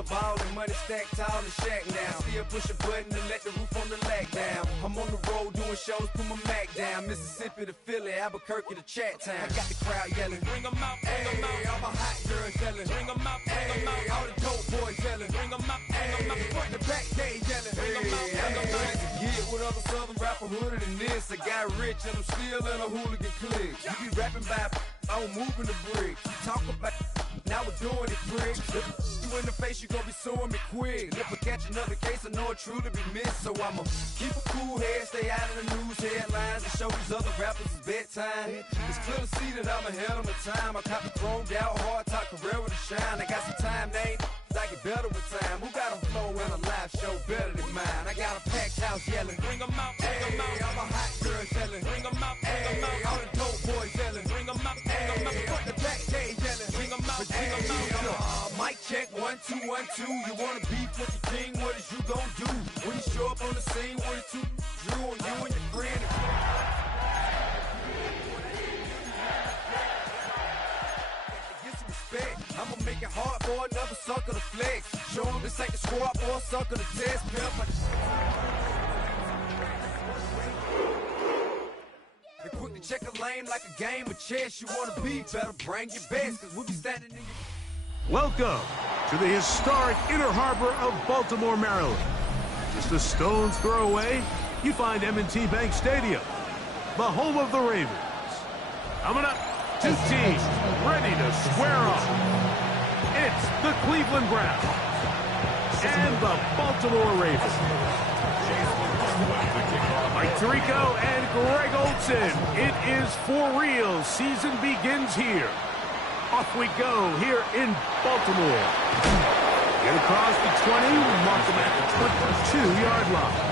Still ballin', money stacked tall and shack now. Still push a button and let the roof on the lag down. I'm on the road doing shows, put my Mac down. Mississippi to Philly, Albuquerque to Chat Town. I got the crowd yelling, bring 'em out, bring 'em out. All my hot girls yelling, bring 'em out, bring 'em out. All the dope boys yelling, bring 'em out, bring 'em out. Front to back, they yelling, bring 'em out, bring 'em out. Get with other southern rapper hooded than this. I got rich and I'm still in a hooligan clique. You be rapping by, I'm moving the bricks. You talk about, now we're doing it, prick. You in the face, you gon' be suing me quick. If I catch another case, I know it truly be missed. So I'ma keep a cool head, stay out of the news headlines, and show these other rappers it's bedtime. It's clear to see that I'm ahead of my time. I cop the chromed out, hard top career with a shine. I got some time, they ain't I get better with time. Who got a flow and a live show better than mine? I got a packed house yelling, bring 'em out, bring 'em out. All my hot girls yelling, bring 'em out, bring 'em out. All the dope boys yelling, bring 'em out, bring 'em out. Front the back, they yelling, bring 'em out, bring 'em out. Mic check, 1 2 1 2. You wanna beef with the king? What is you gon' do when you show up on the scene with a two drew on you and your friend? I'ma make it hard for another sucker to flex. Show him this ain't the squad for a sucker to test. They quick to check a lane like a game of chess. You wanna be better, bring your best, cause we'll be standing in your... Welcome to the historic Inner Harbor of Baltimore, Maryland. Just a stone's throw away, you find M&T Bank Stadium, the home of the Ravens. Coming up, two teams ready to square off. It's the Cleveland Browns and the Baltimore Ravens. Mike Tirico and Greg Olson. It is for real. Season begins here. Off we go here in Baltimore. Get across the 20, mark them at the 22-yard line.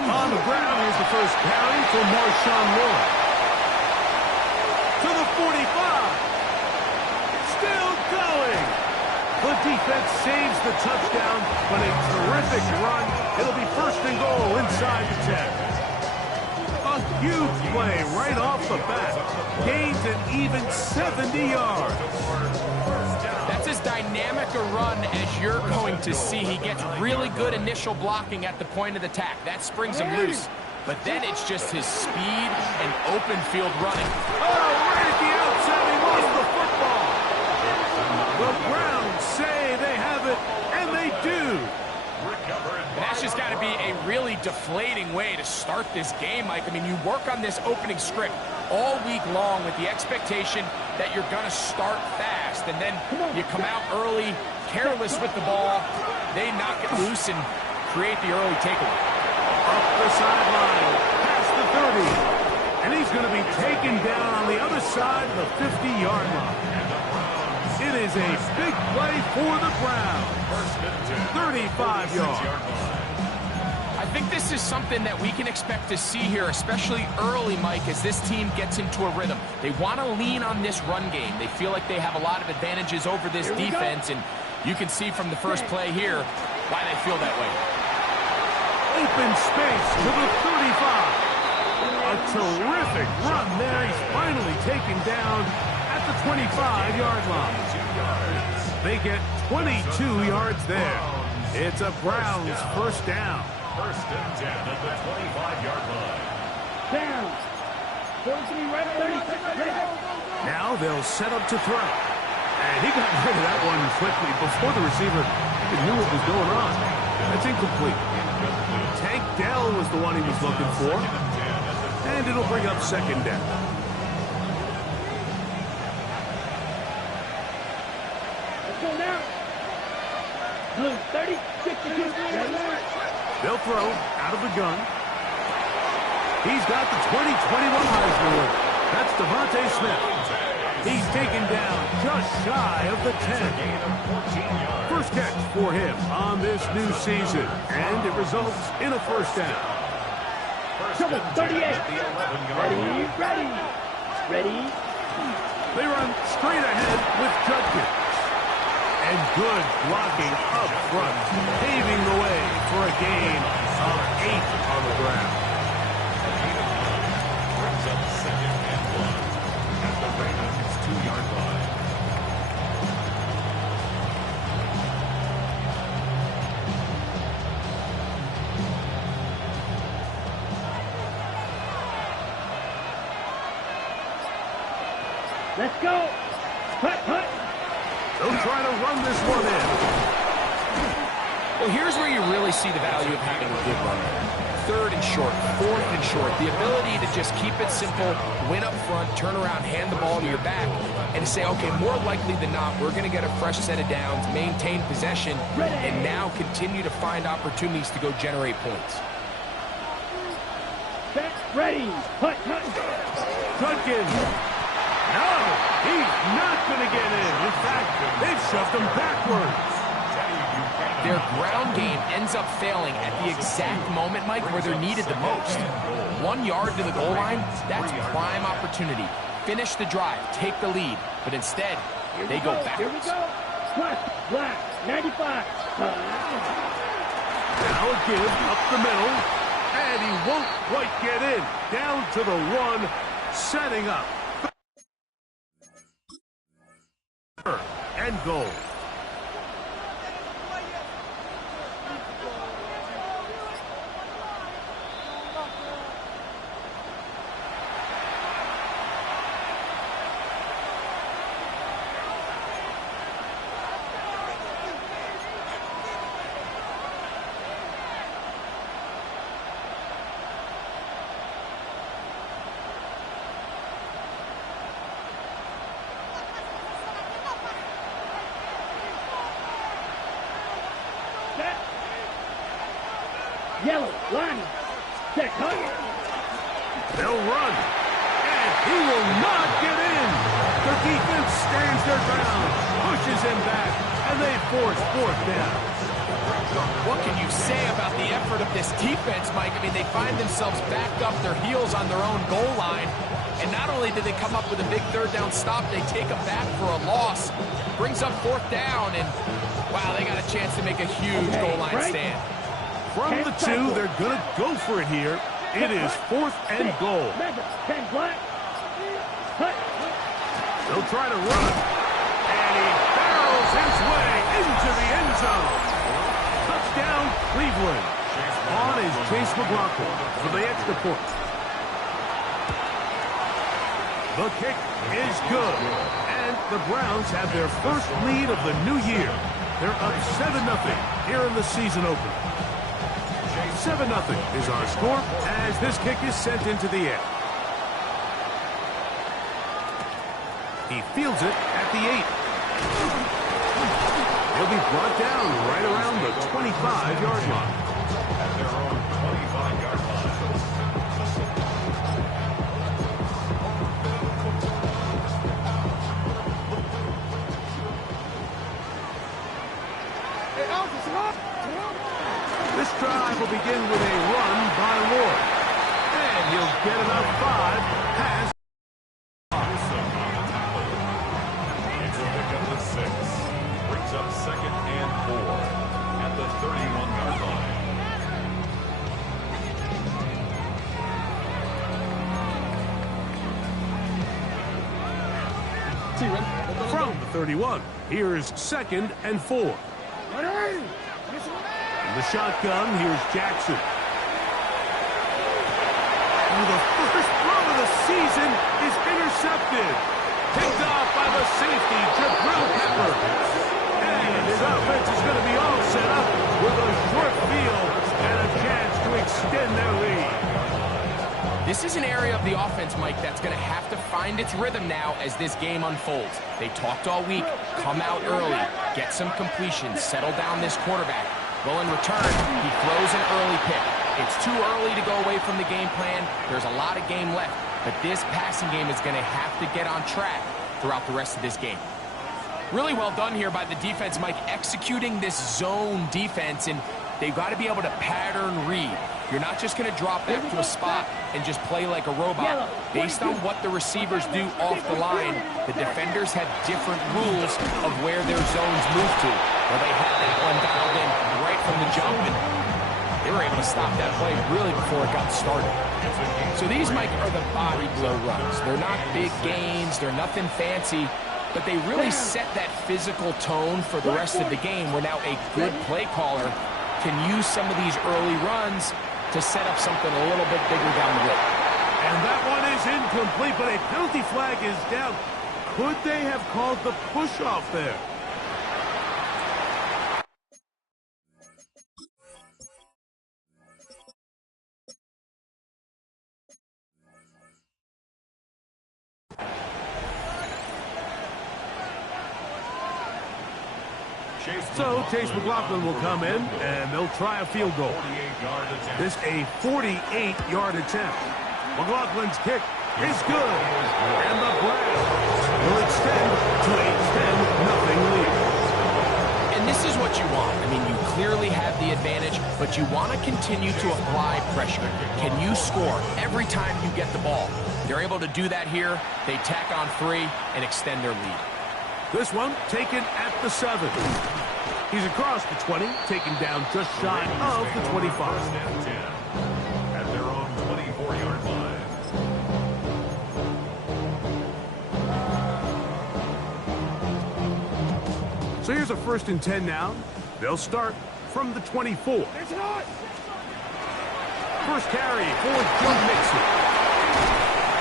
On the ground, here's the first carry for Marshawn Lloyd. To the 45. Still going. The defense saves the touchdown, but a terrific run. It'll be first and goal inside the 10. A huge play right off the bat. Gains an even 70 yards. That's as dynamic a run as you're going to see. He gets really good initial blocking at the point of the attack. That springs him loose. But then it's just his speed and open field running. Oh, right at the outset, he lost the football. The Browns say they have it, and they do. And that's just got to be a really deflating way to start this game, Mike. I mean, you work on this opening script all week long with the expectation that you're going to start fast, and then you come out early, careless with the ball. They knock it loose and create the early takeaway. Up the sideline, past the 30, and he's going to be taken down on the other side of the 50-yard line. It is a big play for the Browns. 35 yards. I think this is something that we can expect to see here, especially early, Mike, as this team gets into a rhythm. They want to lean on this run game. They feel like they have a lot of advantages over this defense, and you can see from the first play here why they feel that way. Open space to the 35. A terrific run there. He's finally taken down at the 25-yard line. They get 22 yards there. It's a Browns first down. First and 10 at the 25-yard line. Down. 43, right at 36. Now they'll set up to throw. And he got rid of that one quickly before the receiver even knew what was going on. That's incomplete. Tank Dell was the one he was looking for. And it'll bring up second down. Let's go now. Blue, 30, 62. They'll throw out of the gun. He's got the 2021 Heisman winner. That's Devontae Smith. He's taken down just shy of the 10. First catch for him on this new season, and it results in a first down. Trouble, 38. Ready. They run straight ahead with Judkins. And good blocking up front, paving the way for a gain of 8 on the ground. Brings up 2nd and 1 at the Ravens' 2-yard line. Let's go. Hut. They'll try to run this one in. Well, here's where you really see the value of having a good runner. 3rd and short, 4th and short. The ability to just keep it simple, win up front, turn around, hand the ball to your back, and say, okay, more likely than not, we're going to get a fresh set of downs, maintain possession, and now continue to find opportunities to go generate points. Set, ready. Hut. Judkins. No, he's not going to get in. In fact, they've shoved him backwards. Their ground game ends up failing at the exact moment, Mike, where they're needed the most. 1 yard to the goal line, that's prime opportunity. Finish the drive, take the lead, but instead, they go backwards. Here we go. Black, 95. Now a give up the middle, and he won't quite get in. Down to the 1, setting up. 3rd and goal. Yellow, line. Set, hut. They'll run, and he will not get in. The defense stands their ground, pushes him back, and they force 4th down. What can you say about the effort of this defense, Mike? I mean, they find themselves backed up their heels on their own goal line, and not only did they come up with a big 3rd down stop, they take them back for a loss. Brings up 4th down, and wow, they got a chance to make a huge goal line stand. From the 2, they're going to go for it here. It is 4th and goal. 10 black. Hut. They'll try to run, and he barrels his way into the end zone. Touchdown, Cleveland. On is Chase McLaughlin for the extra point. The kick is good, and the Browns have their first lead of the new year. They're up 7-0 here in the season opener. 7-0 is our score as this kick is sent into the air. He fields it at the 8. He'll be brought down right around the 25-yard line. At their own 25-yard line. This drive will begin with a run by Ward. And he'll get about 5 past. It's a pick up the 6. Brings up 2nd and 4 at the 31-yard line. From the 31, here's 2nd and 4. In the shotgun, here's Jackson. Oh, the first throw of the season is intercepted. Picked off by the safety, Jabril Pepper. And his offense is going to be all set up with a short field and a chance to extend their lead. This is an area of the offense, Mike, that's going to have to find its rhythm now as this game unfolds. They talked all week, come out early, get some completions, settle down this quarterback. Well, in return, he throws an early pick. It's too early to go away from the game plan. There's a lot of game left, but this passing game is going to have to get on track throughout the rest of this game. Really well done here by the defense, Mike, executing this zone defense, and they've got to be able to pattern read. You're not just going to drop back to a spot and just play like a robot. Based on what the receivers do off the line, the defenders have different rules of where their zones move to. Well, they had that one dialed in right from the jump, and they were able to stop that play really before it got started. So these, Mike, are the body blow runs. They're not big gains. They're nothing fancy. But they really set that physical tone for the rest of the game where now a good play caller can use some of these early runs to set up something a little bit bigger down the road. And that one is incomplete, but a penalty flag is down. Could they have called the push-off there? So Chase McLaughlin will come in, and they'll try a field goal. This a 48-yard attempt. McLaughlin's kick is good, and the Browns will extend to a 10-0 lead. And this is what you want. I mean, you clearly have the advantage, but you want to continue to apply pressure. Can you score every time you get the ball? They're able to do that here. They tack on 3 and extend their lead. This one taken at the 7. He's across the 20, taken down just shy of the 25. At their own 24-yard line. So here's a 1st and 10 now. They'll start from the 24. First carry for Joe Mixon.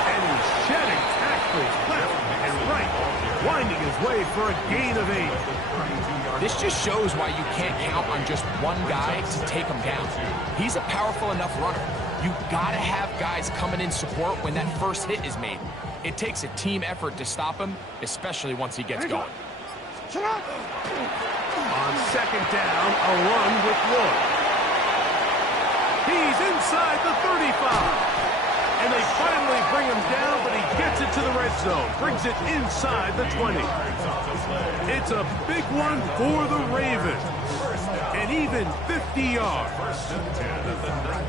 And he's shedding tackles left and right, winding his way for a gain of 8. This just shows why you can't count on just one guy to take him down. He's a powerful enough runner. You gotta have guys coming in support when that first hit is made. It takes a team effort to stop him, especially once he gets going. On 2nd down, a run with Wood. He's inside the 35. And they finally bring him down, but he gets it to the red zone. Brings it inside the 20. It's a big one for the Ravens. And even 50 yards.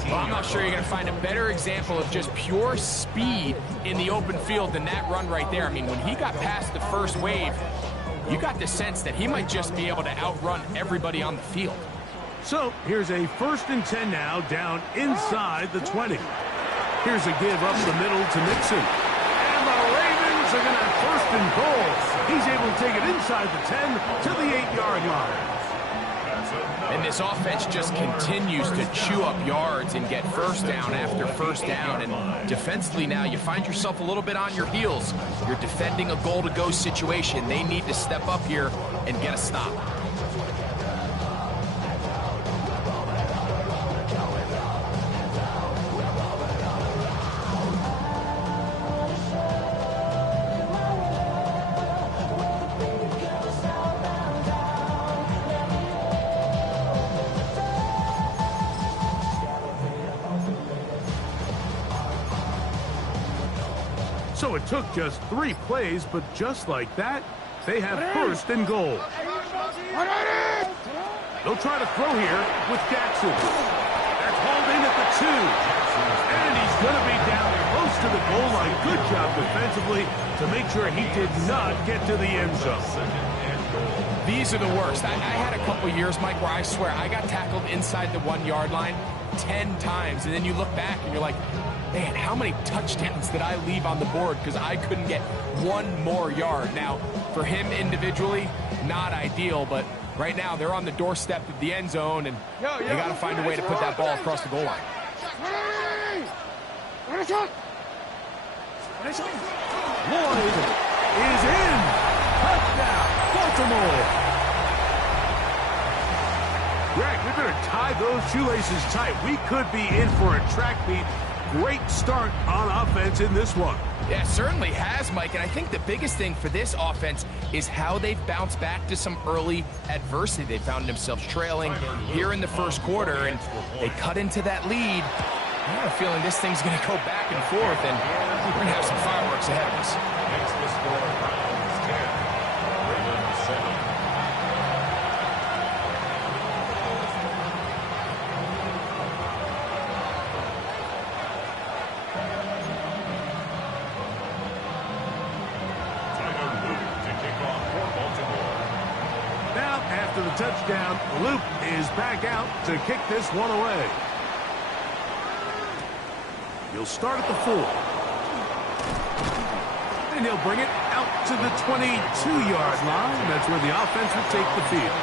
Well, I'm not sure you're going to find a better example of just pure speed in the open field than that run right there. I mean, when he got past the first wave, you got the sense that he might just be able to outrun everybody on the field. So here's a 1st and 10 now, down inside the 20. Here's a give up the middle to Mixon. And the Ravens are going to have 1st and goal. He's able to take it inside the 10 to the 8-yard line. And this offense just continues to chew up yards and get 1st down after 1st down. And defensively now, you find yourself a little bit on your heels. You're defending a goal-to-go situation. They need to step up here and get a stop. So it took just 3 plays, but just like that, they have 1st and goal. They'll try to throw here with Jackson. That's hauled in at the 2. And he's going to be down close to the goal line. Good job defensively to make sure he did not get to the end zone. These are the worst. I had a couple years, Mike, where I swear I got tackled inside the 1-yard line 10 times. And then you look back and you're like, man, how many touchdowns did I leave on the board because I couldn't get 1 more yard? Now, for him individually, not ideal, but right now they're on the doorstep of the end zone, and they got to find a way to put that ball across the goal line. Lloyd is in. Touchdown, Baltimore. Greg, we better tie those shoelaces tight. We could be in for a track meet. Great start on offense in this one. Yeah, it certainly has, Mike, and I think the biggest thing for this offense is how they've bounced back to some early adversity. They found themselves trailing here in the 1st quarter, and they cut into that lead. I have a feeling this thing's going to go back and forth, and we're going to have some fireworks ahead of us. Makes the score Browns 10, Ravens 7. touchdown. Luke is back out to kick this one away. He'll start at the 4. And he'll bring it out to the 22-yard line. That's where the offense will take the field.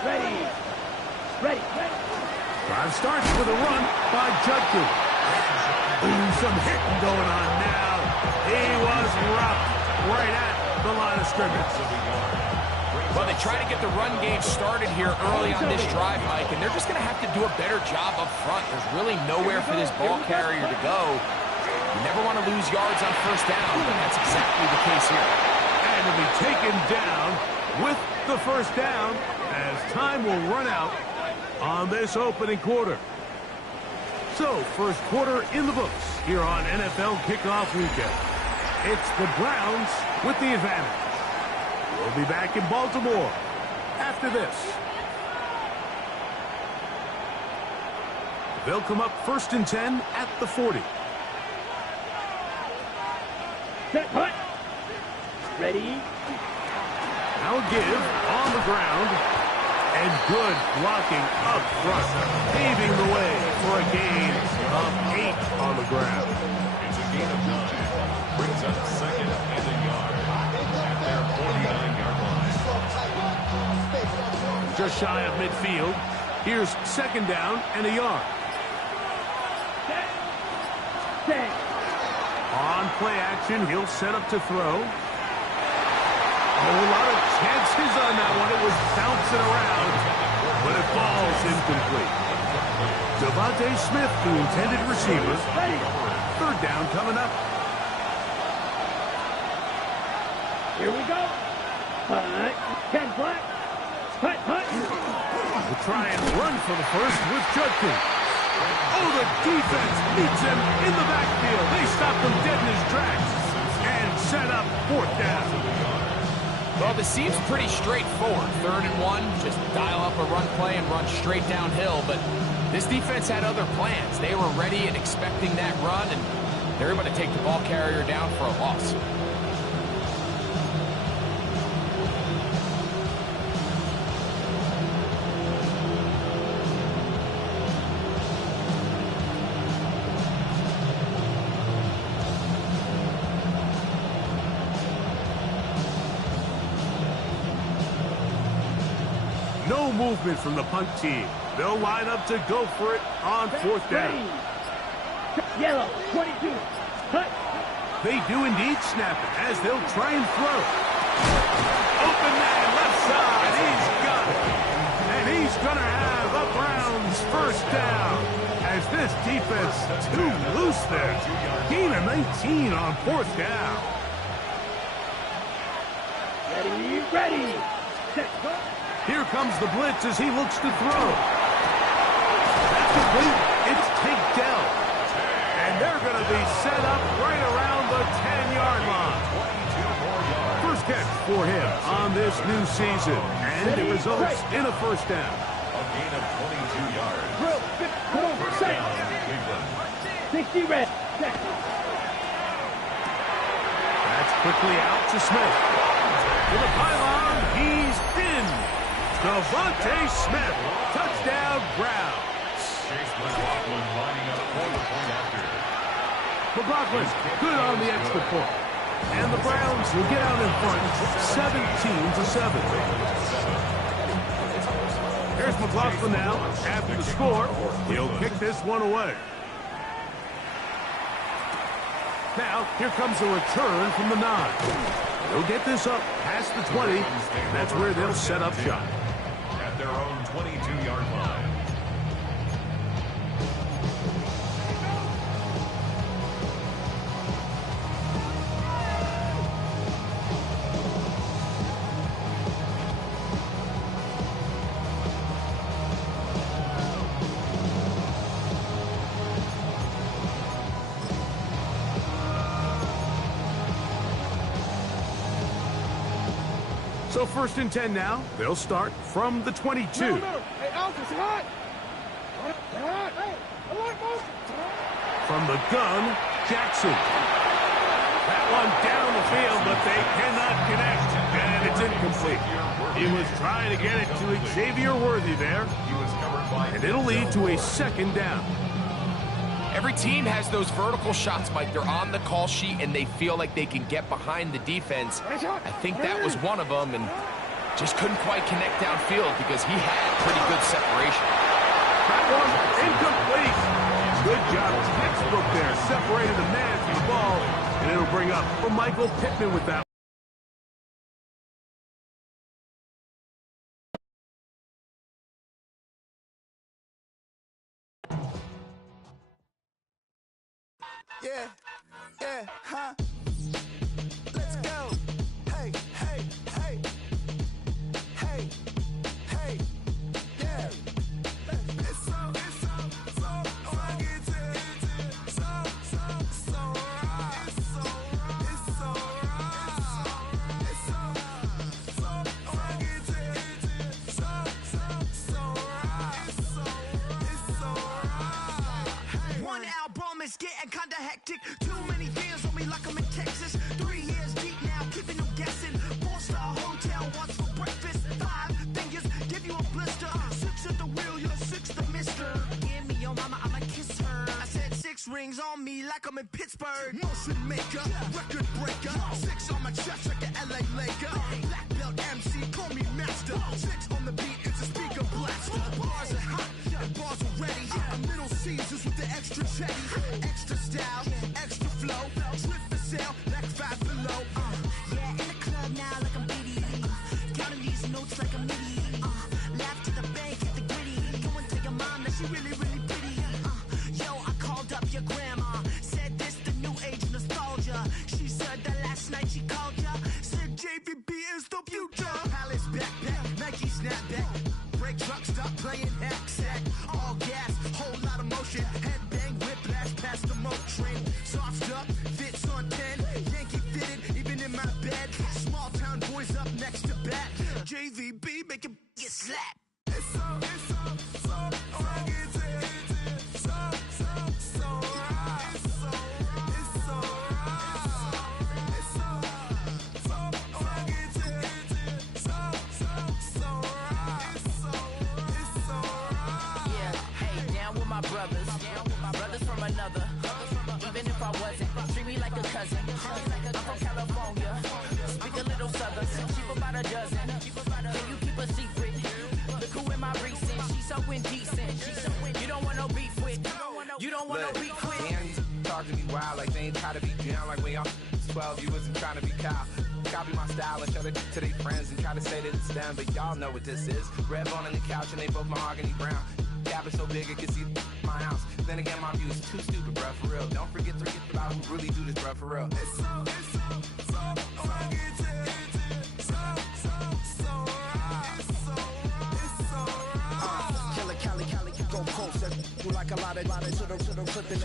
Ready. Drive starts with a run by Judkin. Ooh, some hitting going on now. He was rough right at the line of scrimmage. Well, they try to get the run game started here early on this drive, Mike, and they're just going to have to do a better job up front. There's really nowhere for this ball carrier to go. You never want to lose yards on first down, but that's exactly the case here. And he'll be taken down with the first down as time will run out on this opening quarter. So, first quarter in the books here on NFL Kickoff Weekend. It's the Browns with the advantage. We'll be back in Baltimore after this. They'll come up 1st and 10 at the 40. Set, hut. Ready. Now a give on the ground. And good blocking up front, paving the way for a gain of 8 on the ground. It's a gain of 9. Brings up 2nd and a yard at their 49-yard line. Just shy of midfield. Here's 2nd down and a yard. Set. On play action, he'll set up to throw. A lot of chances on that one. It was bouncing around, but it falls incomplete. Devontae Smith, the intended receiver. 3rd down coming up. Here we go. Hut. 10 flat. Hut. We'll try and run for the first with Judkin. Oh, the defense meets him in the backfield. They stop him dead in his tracks and set up 4th down. Well, this seems pretty straightforward. 3rd and 1, just dial up a run play and run straight downhill. But this defense had other plans. They were ready and expecting that run, and they're able to take the ball carrier down for a loss. No movement from the punt team. They'll line up to go for it on 4th down. Yellow, 22. Hut. They do indeed snap it as they'll try and throw. Open man, left side. He's got it. And he's going to have the Browns 1st down as this defense too loose there. Gain of 19 on 4th down. Ready. Set. Here comes the blitz as he looks to throw. That's complete. It's Tank Dell. And they're going to be set up right around the 10-yard line. First catch for him on this new season. And it results in a 1st down. A gain of 22 yards. First down, Cleveland. 60 red. Set. That's quickly out to Smith. To the pylon, he's in. Devontae Smith, touchdown Browns. Chase McLaughlin lining up for the point after. McLaughlin, good on the extra point. And the Browns will get out in front, 17-7. Here's McLaughlin now. After the score, he'll kick this one away. Now, here comes a return from the 9. They'll get this up past the 20. That's where they'll set up shop. At their own 22-yard line. So 1st and 10 now. They'll start from the 22. Hey, Alpha, hot. From the gun, Jackson. That one down the field, but they cannot connect, and it's incomplete. He was trying to get it to Xavier Worthy there, and it'll lead to a second down. Every team has those vertical shots, Mike. They're on the call sheet, and they feel like they can get behind the defense. I think that was one of them, and just couldn't quite connect downfield because he had pretty good separation. That one incomplete. Good job. Textbook there. Separated the man from the ball, and it'll bring up for Michael Pittman with that. Yeah, huh? Let's go. Hey, hey, hey. Hey, hey, yeah. It's so fucking so right. It's so right. It's so fucking so right. One album is getting kinda hectic. Too many fans on me like I'm in Texas. 3 years deep now, keeping them guessing. 4-star hotel, what's for breakfast? 5 fingers, give you a blister. 6 at the wheel, you're 6 the mister. Give me your mama, I'ma kiss her. I said 6 rings on me like I'm in Pittsburgh. Motion maker, record breaker. 6 on my chest like an LA Laker. Black belt MC, call me master. 6 on the beat, it's a speaker blaster. Bars are hot, and bars are ready. A Middle Caesars with the extra chetty. Extra style, extra flow. Slip for sale, like 5 below. Yeah, in the club now like I'm Diddy. Counting these notes like I'm Nitty. Laugh to the bank, hit the gritty. Go and tell your mom that she really, really pretty. Yo, I called up your grandma. Said this the new age nostalgia. She said that last night she called ya. Said JVB is the future. Palace backpack, Nike snapback. Break truck, stop playing hack sack. All gas, whole lot of motion. Headbang, whiplash, past the moat train. Soft up, fits on 10. Yankee fitted, even in my bed. Small town boys up next to bat. JVB make it get slapped. It's so fucking so right. It's so right. It's so right. It's so fucking so right. Yeah, hey, down with my brothers. Brothers from another. Even if I wasn't, treat me like a cousin. I'm from California. Speak a little southern. Cheap about a dozen. Can you keep a secret? Look who in my recent. She's so indecent. You don't want no beef with. You don't want no beef with. Man, talk to me wild like they ain't try to be down like when y'all 12, you wasn't trying to be Kyle. Copy my style and show it to their friends and try to say that it's them, but y'all know what this is. Red bone on the couch and they both mahogany brown. Cabin so big it can see my house. Then again, my view is too stupid, bruh, for real. Don't forget to get about who really do this, bruh, for real. It's so fucking so right. It's so right. Killer Cali, go post that you like a lot of to the clipping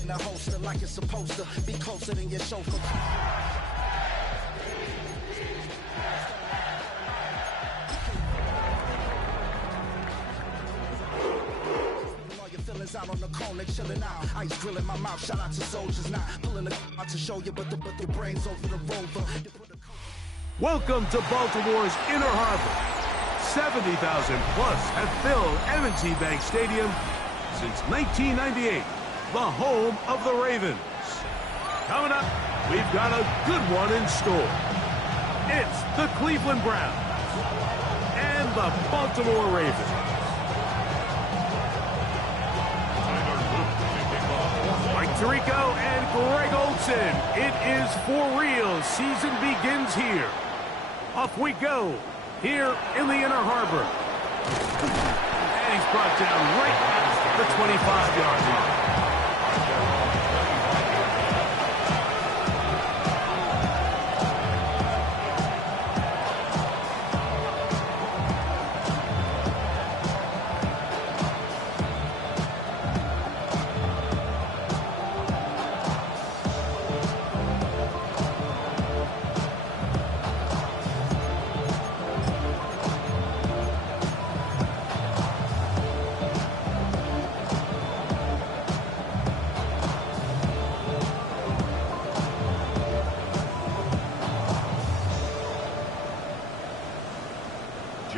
in the holster like it's supposed to be closer than your chauffeur. Out on the corner, chilling out. Ice grill in my mouth. Shout out to soldiers now. Pulling the out to show you, but the brains over the rover. Welcome to Baltimore's Inner Harbor. 70,000 plus have filled M&T Bank Stadium since 1998, the home of the Ravens. Coming up, we've got a good one in store. It's the Cleveland Browns and the Baltimore Ravens. Tirico and Greg Olson. It is for real. Season begins here. Off we go here in the Inner Harbor. And he's brought down right at the 25-yard line.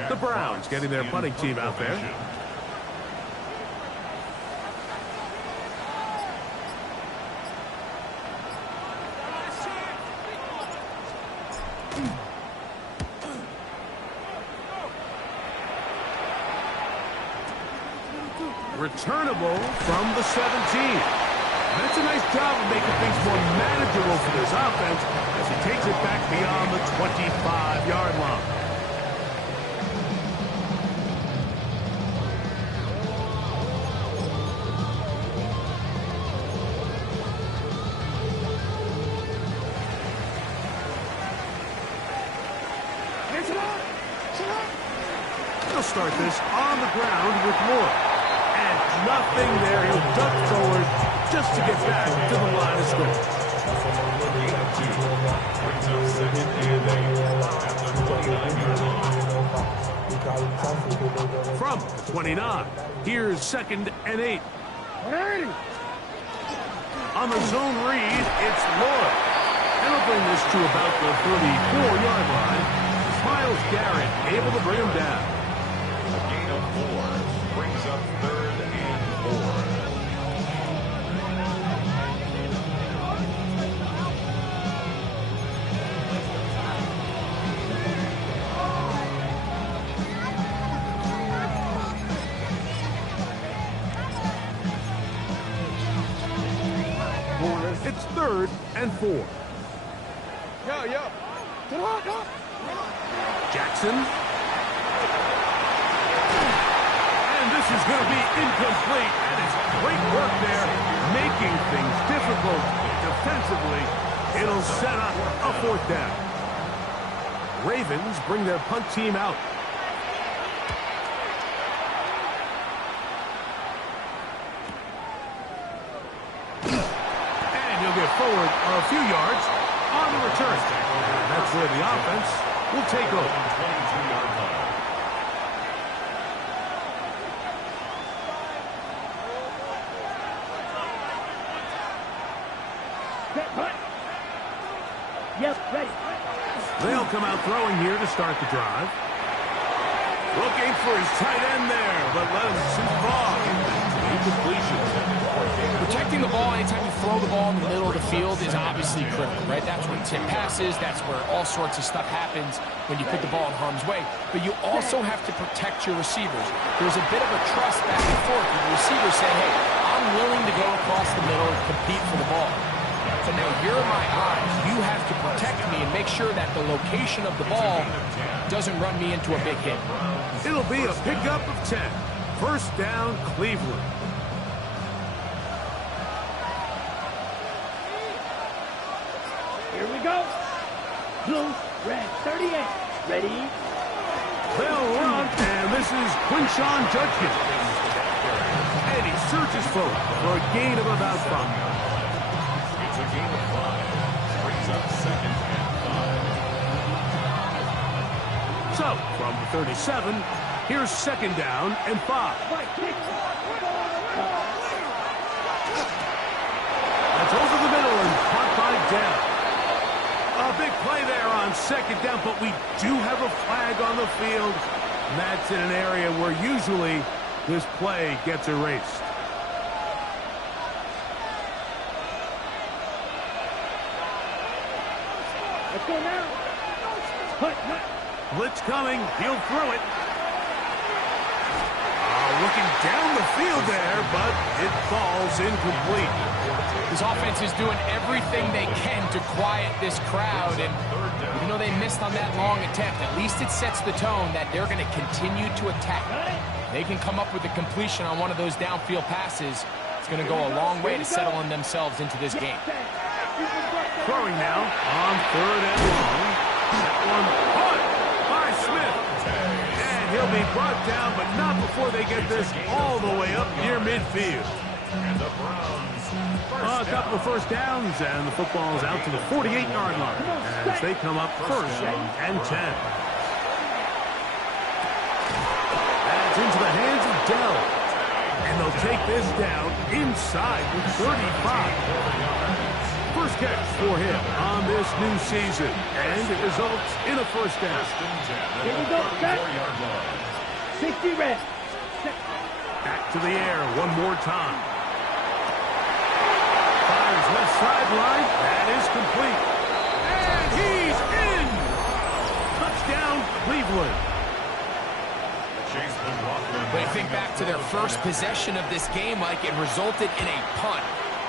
The Browns getting their punting team out there. Returnable from the 17. That's a nice job of making things more manageable for this offense as he takes it back beyond the 25-yard line. He'll start this on the ground with Moore. Nothing there. He'll duck forward just to get back to the line of scrimmage. Gain of 2. Brings up second and 8 at the 29-yard line. From the 29, here's second and 8. On the zone read, it's Lloyd. And he'll bring this to about the 34-yard line. Myles Garrett able to bring him down. A gain of 4 brings up third and 4. It's third and 4. Jackson. And this is going to be incomplete. And it's great work there, making things difficult defensively. It'll set up a 4th down. Ravens bring their punt team out. And he'll get forward a few yards on the return. And that's where the offense will take over. 22-yard line. Yes, ready. They'll come out throwing here to start the drive. Looking for his tight end there, but let him too far. Incompletion. Protecting the ball anytime you throw the ball in the middle of the field is obviously critical, right? That's where tip passes, that's where all sorts of stuff happens when you put the ball in harm's way. But you also have to protect your receivers. There's a bit of a trust back and forth with the receivers saying, hey, I'm willing to go across the middle and compete for the ball. But now here are my eyes. You have to protect me and make sure that the location of the ball doesn't run me into a big hit. It'll be a pickup of 10. First down, Cleveland. Here we go. Blue, red, 38. Ready? They'll run, and this is Quinshawn Judkins. And he searches forward for a gain of about 5. It's a gain of 5. Brings up second and 5. So, from the 37, here's second down and 5. That's over the middle and caught by down. A big play there on second down, but we do have a flag on the field. And that's in an area where usually this play gets erased. Let's go now. Hut. Blitz coming. He'll throw it. Looking down the field there, but it falls incomplete. This offense is doing everything they can to quiet this crowd, and even though they missed on that long attempt, at least it sets the tone that they're going to continue to attack. They can come up with a completion on one of those downfield passes. It's going to go a long way to settling themselves into this game. Throwing now on third and long. That one caught by Smith. And he'll be brought down, but not before they get this all the way up near midfield. And the Browns. A couple of first downs, and the football is out to the 48-yard line as they come up first and 10. That's into the hands of Dell. And they'll take this down inside the 35. First catch for him on this new season, and it results in a first down. Here we go, set. 60 red. Back to the air one more time. Fires left sideline. That is complete. And he's in! Touchdown, Cleveland. When you think back to their first possession of this game, Mike, it resulted in a punt.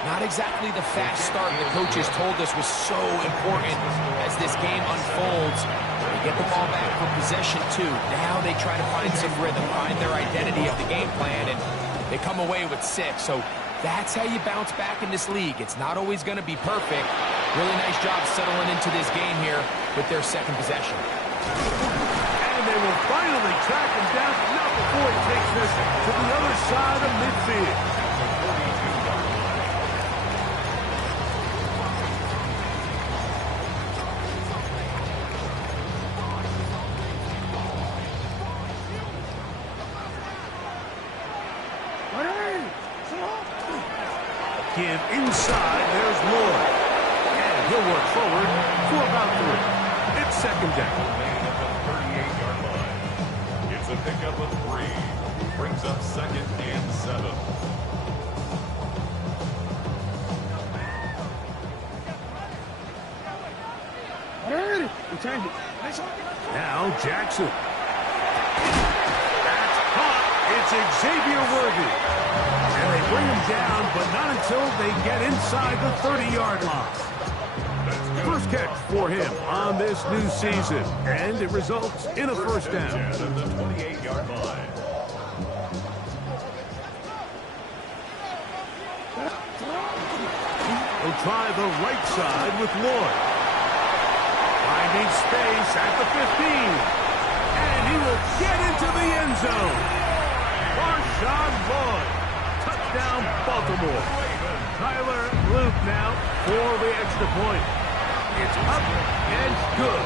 Not exactly the fast start the coaches told us was so important as this game unfolds. They get the ball back for possession two. Now they try to find some rhythm, find their identity of the game plan, and they come away with 6. So that's how you bounce back in this league. It's not always going to be perfect. Really nice job settling into this game here with their second possession. And they will finally track him down, not before he takes this to the other side of midfield. Give inside, there's Lloyd. And he'll work forward for about 3. It's second down. At the 38-yard line. It's a pickup of 3. Brings up second and 7. Now Jackson. That's caught. It's Xavier Worthy. And they bring him down, but not until they get inside the 30-yard line. First catch for him on this new season, and it results in a first down. At the 28-yard line. He'll try the right side with Lloyd. Finding space at the 15. And he will get into the end zone. Marshawn Lloyd. Touchdown, Baltimore. Tyler Luke now for the extra point. It's up and good.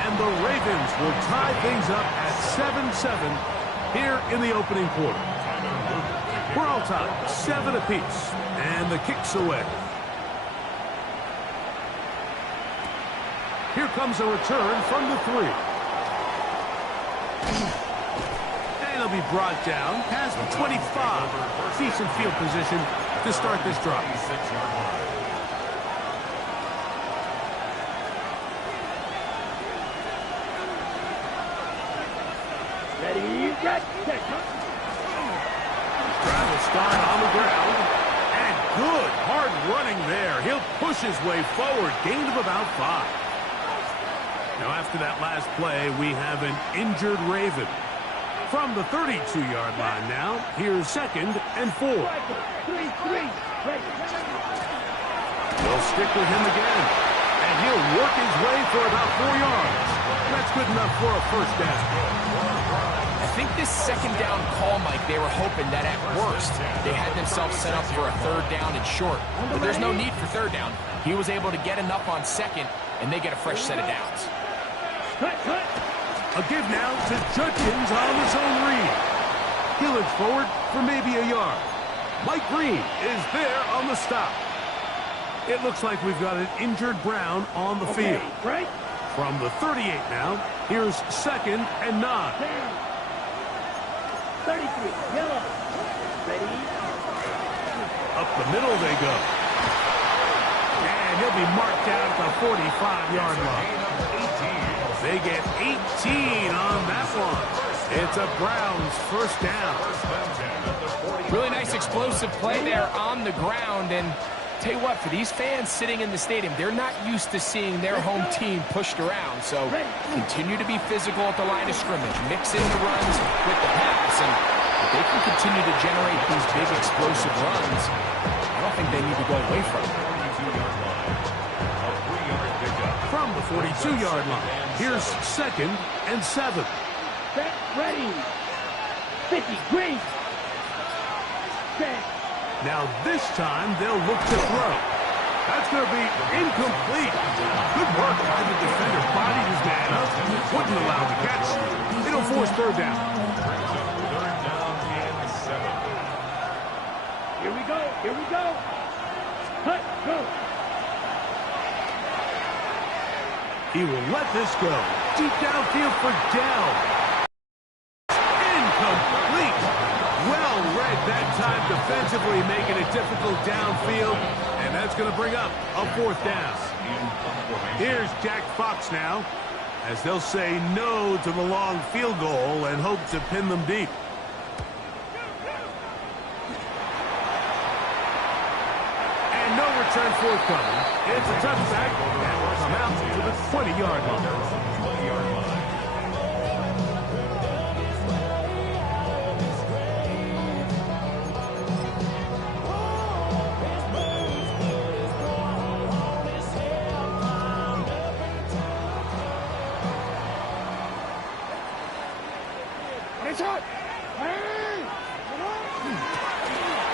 And the Ravens will tie things up at 7-7 here in the opening quarter. We're all tied, 7 apiece. And the kick's away. Here comes a return from the 3. And he'll be brought down past the 25. Decent field position to start this drive. Ready, red. Drive will start on the ground. And good hard running there. He'll push his way forward. Gain of about 5. Now, after that last play, we have an injured Raven. From the 32-yard line now, here's second and 4. They'll stick with him again. And he'll work his way for about 4 yards. That's good enough for a first down. I think this second down call, Mike, they were hoping that at worst they had themselves set up for a third down and short. But there's no need for third down. He was able to get enough on second, and they get a fresh set of downs. A give now to Judkins on his own read. He'll look forward for maybe a yard. Mike Green is there on the stop. It looks like we've got an injured Brown on the field. Right. From the 38 now, here's second and 9. 33, yellow. Ready. Up the middle they go. And he'll be marked out at the 45-yard line. They get 18 on that one. It's a Browns first down. Really nice explosive play there on the ground. And tell you what, for these fans sitting in the stadium, they're not used to seeing their home team pushed around. So continue to be physical at the line of scrimmage. Mix in the runs with the pass. And if they can continue to generate these big explosive runs, I don't think they need to go away from it. From the 42-yard line, here's second and 7. Set, ready. 50, green. Set. Now this time they'll look to throw. That's going to be incomplete. Good work by the defender. Bodied his man up. Wouldn't allow the catch. It'll force third down. Third down and 7. Here we go. Here we go. Cut, go. He will let this go. Deep downfield for Dell. Incomplete. Well read that time defensively, making it difficult downfield. And that's going to bring up a 4th down. Here's Jack Fox now, as they'll say no to the long field goal and hope to pin them deep. And no return forthcoming. It's a touchback and will come out to the 20-yard line.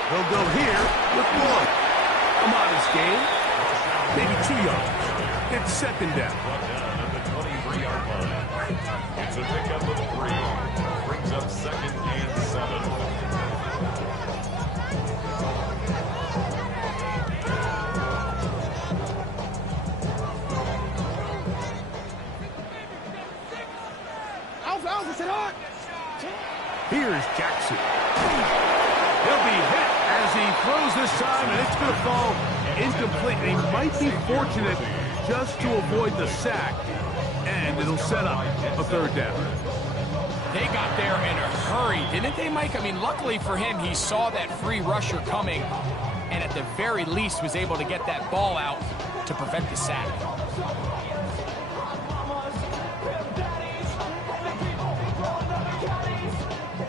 He'll go here with 1. A modest gain. Maybe 2 yards. It's 2nd down. At the 23-yard line. It's a pickup of 3. Brings up 2nd and 7. Here's Jackson. He'll be hit as he throws this time, and it's going to fall incomplete. He might be fortunate just to avoid the sack, and it'll set up a 3rd down. They got there in a hurry, didn't they, Mike? I mean, luckily for him, he saw that free rusher coming, and at the very least was able to get that ball out to prevent the sack.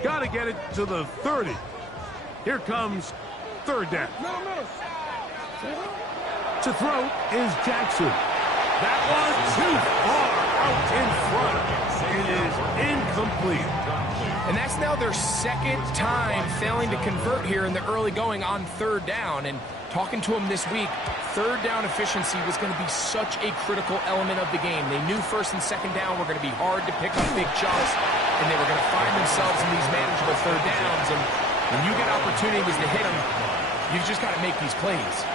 Got to get it to the 30. Here comes 3rd down. To throw is Jackson. That one too far out in front. It is incomplete. And that's now their 2nd time failing to convert here in the early going on 3rd down. And talking to him this week, 3rd down efficiency was going to be such a critical element of the game. They knew 1st and 2nd down were going to be hard to pick up big chunks, and they were going to find themselves in these manageable 3rd downs. And when you get opportunities to hit them, you've just got to make these plays.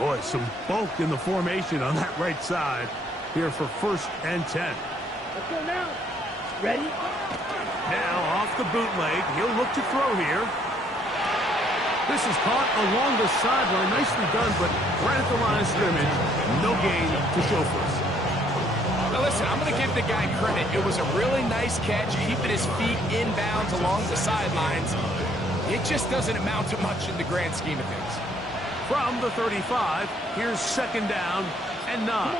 Boy, some bulk in the formation on that right side here for 1st and 10. Let's go now. Ready? Now off the bootleg. He'll look to throw here. This is caught along the sideline. Nicely done, but right at the line of scrimmage. No gain to show for us. Now listen, I'm going to give the guy credit. It was a really nice catch, keeping his feet inbounds along the sidelines. It just doesn't amount to much in the grand scheme of things. From the 35, here's 2nd down and 9.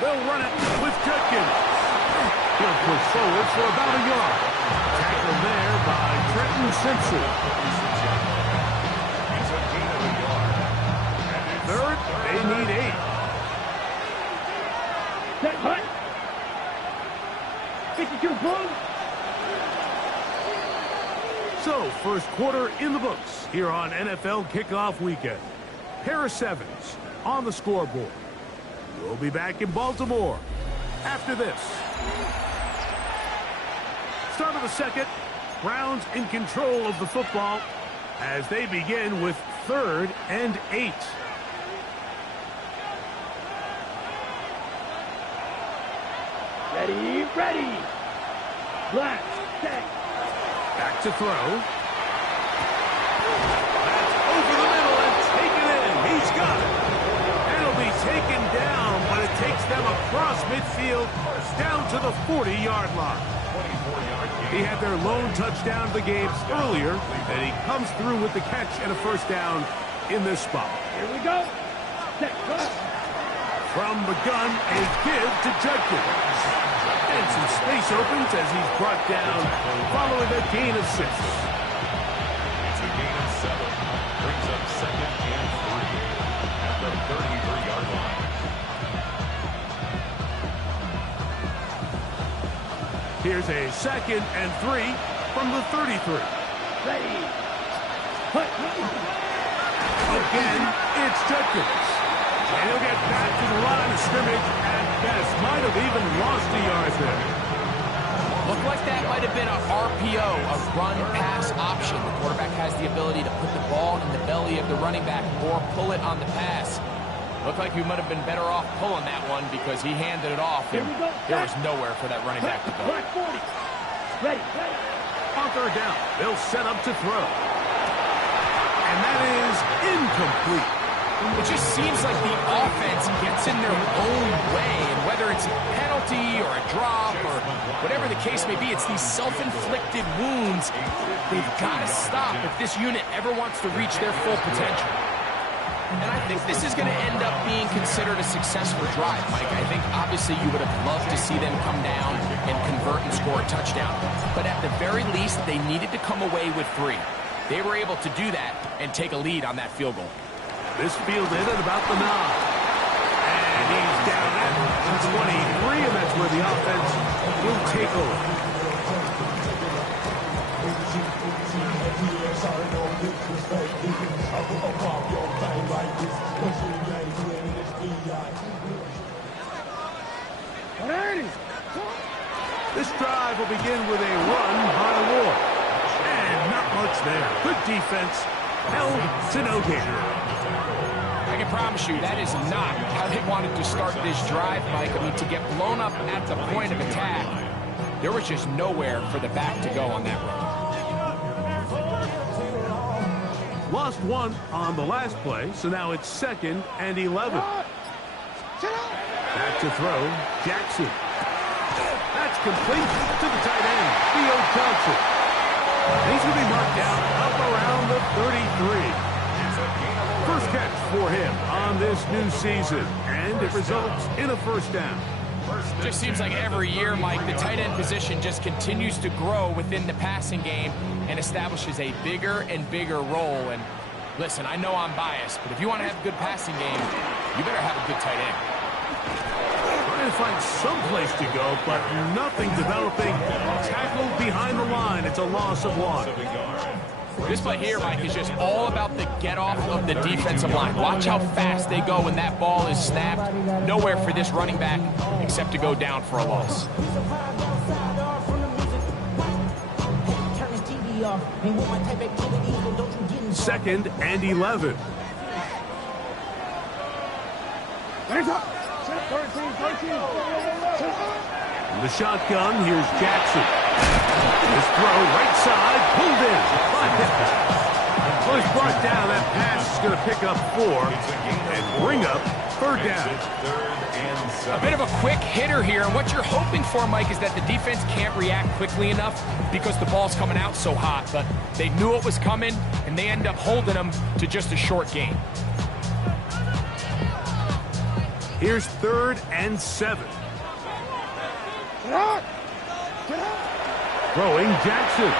They'll run it with Judkins. He'll push forward for about a yard. Tackled there by Trenton Simpson. 3rd, they need 8. Set, hut. 52 blows. So, 1st quarter in the books here on NFL Kickoff Weekend. Pair of 7s on the scoreboard. We'll be back in Baltimore after this. Start of the 2nd. Browns in control of the football as they begin with 3rd and 8. Ready, ready. Black, set. Back to throw. That's over the middle and taken in. He's got it. And it'll be taken down, but it takes them across midfield down to the 40-yard line. He had their lone touchdown of the game earlier, and he comes through with the catch and a 1st down in this spot. Here we go. Set, cut. From the gun, a give to Judkins. And some space opens as he's brought down following a gain of 6. It's a gain of 7. Brings up 2nd and 3 at the 33-yard line. Here's a 2nd and 3 from the 33. Ready. Hut. Again, it's Judkins. And he'll get back to the line of scrimmage at best. Might have even lost a yard there. Looked like that might have been a RPO, a run-pass option. The quarterback has the ability to put the ball in the belly of the running back or pull it on the pass. Looked like he might have been better off pulling that one because he handed it off, and there was nowhere for that running back to go. Ready. On third down, they'll set up to throw. And that is incomplete. It just seems like the offense gets in their own way, and whether it's a penalty or a drop or whatever the case may be, it's these self-inflicted wounds. They've got to stop if this unit ever wants to reach their full potential. And I think this is going to end up being considered a successful drive, Mike. I think obviously you would have loved to see them come down and convert and score a touchdown. But at the very least, they needed to come away with 3. They were able to do that and take a lead on that field goal. This fielded at about the 9. And he's down at the 23, and that's where the offense will take over. This drive will begin with a run by Ward. And not much there. Good defense. Held to no gain. I can promise you that is not how they wanted to start this drive, Mike. I mean, to get blown up at the point of attack, there was just nowhere for the back to go on that run. Lost 1 on the last play, so now it's 2nd and 11. Back to throw, Jackson. That's complete to the tight end, Theo Johnson. He's going to be marked down up around the 33. First catch for him on this new season, and it results in a first down. Just seems like every year, Mike, the tight end position just continues to grow within the passing game and establishes a bigger and bigger role. And listen, I know I'm biased, but if you want to have a good passing game, you better have a good tight end. Trying to find some place to go, but nothing developing. Tackled behind the line. It's a loss of 1. This play here, Mike, is just all about the get-off of the defensive line. Watch how fast they go when that ball is snapped. Nowhere for this running back except to go down for a loss. Second and 11. In the shotgun, here's Jackson. This throw right side, pulled in. So he's brought down. That pass is going to pick up 4 and bring up third down. A bit of a quick hitter here, and what you're hoping for, Mike, is that the defense can't react quickly enough because the ball's coming out so hot, but they knew it was coming, and they end up holding them to just a short gain. Here's 3rd and 7. Throwing Jackson.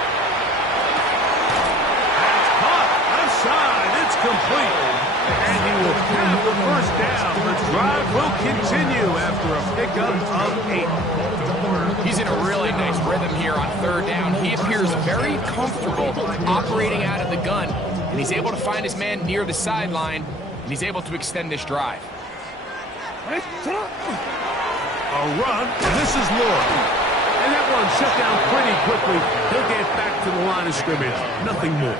That's caught. Outside. It's complete. And he will have the first down. The drive will continue after a pickup of 8. He's in a really nice rhythm here on 3rd down. He appears very comfortable operating out of the gun, and he's able to find his man near the sideline, and he's able to extend this drive. A run, and this is Lord. And that one shut down pretty quickly. He'll get back to the line of scrimmage. Nothing more.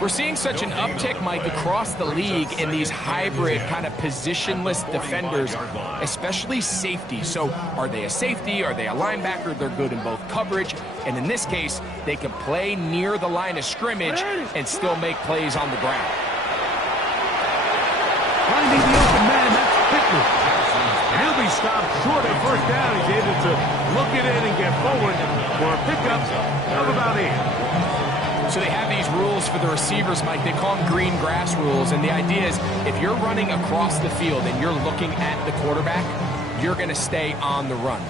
We're seeing such an uptick, Mike, across the league in these hybrid kind of positionless defenders, especially safety. So are they a safety? Are they a linebacker? They're good in both coverage. And in this case, they can play near the line of scrimmage and still make plays on the ground. Finding the open man, that's Pittman. He'll be stopped short of first down. He's able to look it in and get forward for a pickup of about 8. So they have these rules for the receivers, Mike. They call them green grass rules. And the idea is if you're running across the field and you're looking at the quarterback, you're going to stay on the run.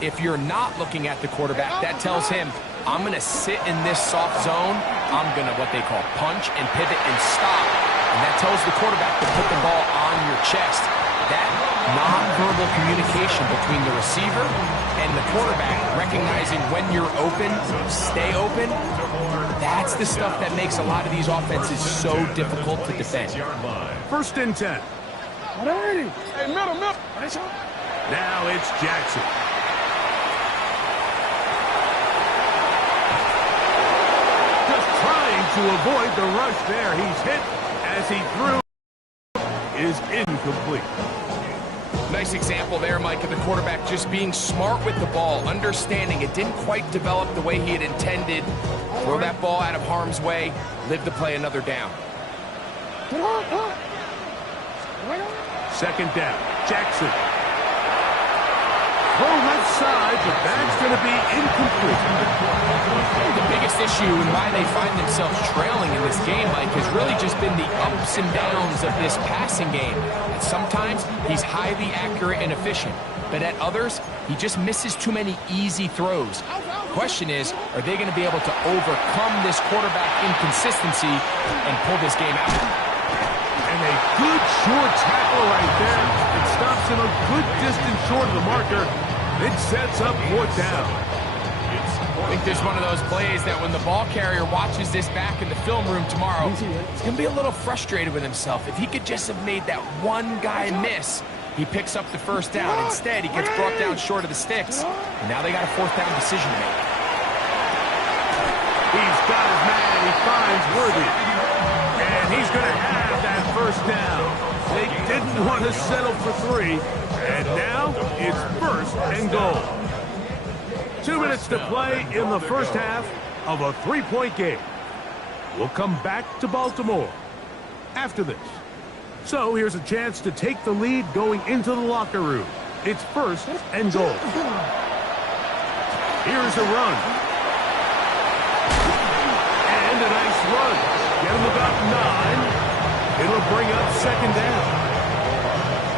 If you're not looking at the quarterback, that tells him, I'm going to sit in this soft zone. I'm going to what they call punch and pivot and stop. And that tells the quarterback to put the ball on your chest. That nonverbal communication between the receiver and the quarterback, recognizing when you're open, stay open, that's the stuff that makes a lot of these offenses so difficult to defend. 1st and 10. Now it's Jackson. to avoid the rush there. He's hit as he threw is incomplete. Nice example there, Mike, of the quarterback just being smart with the ball, understanding it didn't quite develop the way he had intended. Throw that ball out of harm's way, live to play another down. Second down, Jackson. Throw left side, but that's going to be incomplete. The biggest issue and why they find themselves trailing in this game, Mike, has really just been the ups and downs of this passing game. And sometimes he's highly accurate and efficient, but at others, he just misses too many easy throws. Question is, are they going to be able to overcome this quarterback inconsistency and pull this game out? And a good short tackle right there. It stops him a good distance short of the marker. It sets up fourth down. I think there's one of those plays that when the ball carrier watches this back in the film room tomorrow, he's going to be a little frustrated with himself. If he could just have made that one guy miss, he picks up the first down. Instead, he gets brought down short of the sticks. And now they got a fourth down decision to make. He's got his man. He finds Worthy. And he's going to have that first down. They didn't want to settle for 3. And now it's first and goal. 2 minutes to play in the first half of a 3-point game. We'll come back to Baltimore after this. So here's a chance to take the lead going into the locker room. It's first and goal. Here's a run. And a nice run. Get him about 9. It'll bring up second down.